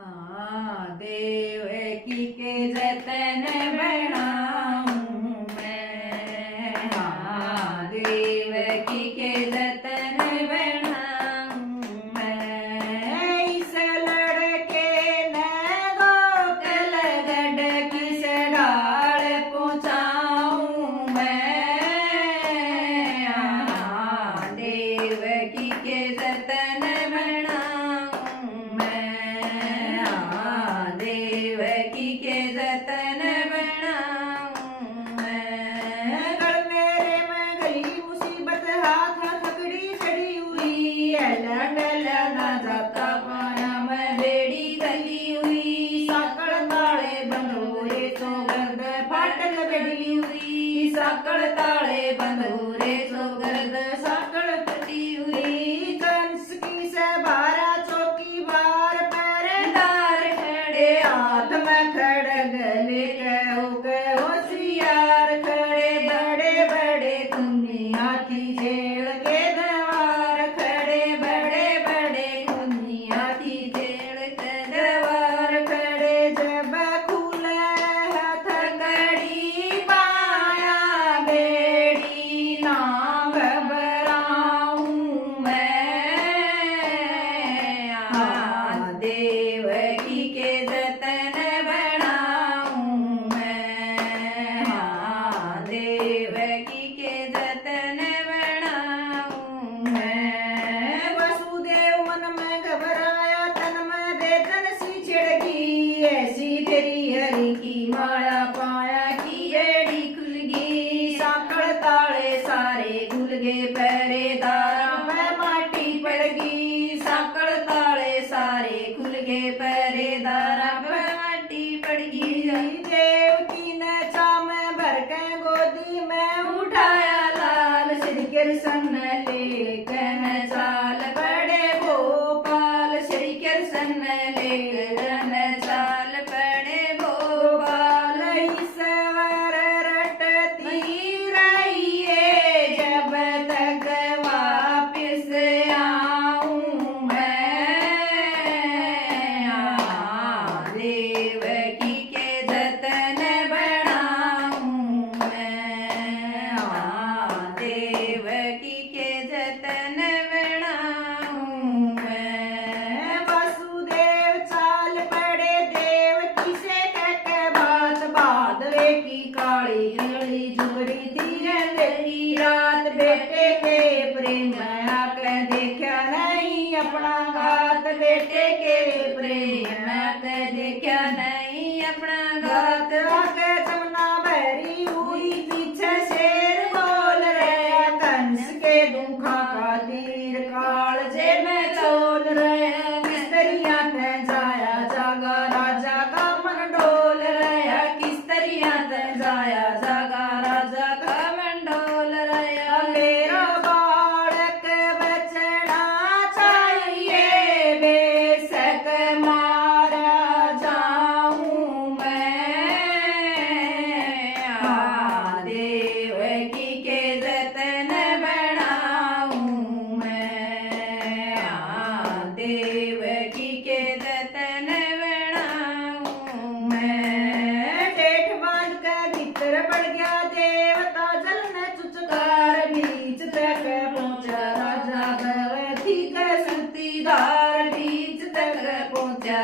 हाँ देवकी के जतन बनाऊं मैं, हाँ देवकी के जतन बनाऊं मैं। इस लड़के ने गोकुल गढ़ किस डाल पहुँचाऊं मैं, हाँ देवकी के जतन बनाऊं मैं, हाँ देवकी के जतन बनाऊं मैं। गढ़ मेरे में गई मुसीबत हाथ थकड़ी चढ़ी हुई, डला ना जाता पाया मैं बेड़ी गली हुई। साकड़ ताले बंद हो रे तो गर्द फाटक बेड़ी हुई, साकड़ ताले बंद हो रे तो गर्द साकड़ फटी हुई। कंस की से बारा चौकी बार पहरेदार खड़े, हाथ में खड़ग लेके हो गए होशियार खड़े। बड़े बड़े खूनी हाथी जेल के दरबार खड़े, बड़े बड़े खूनी हाथी जेल के दरबार खड़े। जब खुले हथकड़ी पाया बेड़ी ना घबराऊं मैं, हाँ देवकी के जतन बनाऊं मैं, हाँ देवकी के जतन बनाऊं मैं। वसुदेव मन में घबराया तन में बेतन सी छिड़की, ऐसी तेरी हरि की माया पाया कि एड़ी खुल गई। साकड़ ताले सारे खुल गए पहरेदार में माटी पड़ गई, साकड़ ताले सारे खुल गए पहरेदार में माटी पड़ गई। देवकी ने चाम भर के गोदी में उठाया लाल, श्री कृष्ण लेकर चाल पड़े भोपाल, श्री कृष्ण लेकर चाल पड़े भोपाल। ईश्वर रटती रहिए जब तक वापिस आऊं मैं, हाँ देवकी के जतन बनाऊं मैं, हाँ देवकी के जतन बनाऊं मैं। वसुदेव चाल पड़े देवकी से कहके बात, बादवे की काली गली जुगड़ी थी अंधेरी रात। बेटे के प्रेम में आके देखा नहीं अपना घात, बेटे के प्रेम में आके देखा नहीं अपना घात। आगे जमुना बहरी हुई पीछे शेर बोल रहे, कंस के दुखा का तीर कालजे में चोल रहे। किस तरिया ते जाया जागा राजा का मन डोल रहा, किस तरिया ते जाया जागा राजा का मन डोल रहा। मेरा बालक बचना चाहिए बेशक मारा जाऊं मैं, हाँ देवकी के जतन बनाऊं मैं, हाँ देवकी के जतन बनाऊं मैं। जेठ बांध के भीतर पड़ गया देवता जल ने चुचकार, बीच तक पहुंचा राजा गवथी के सुतीदार, बीच तक पहुंचा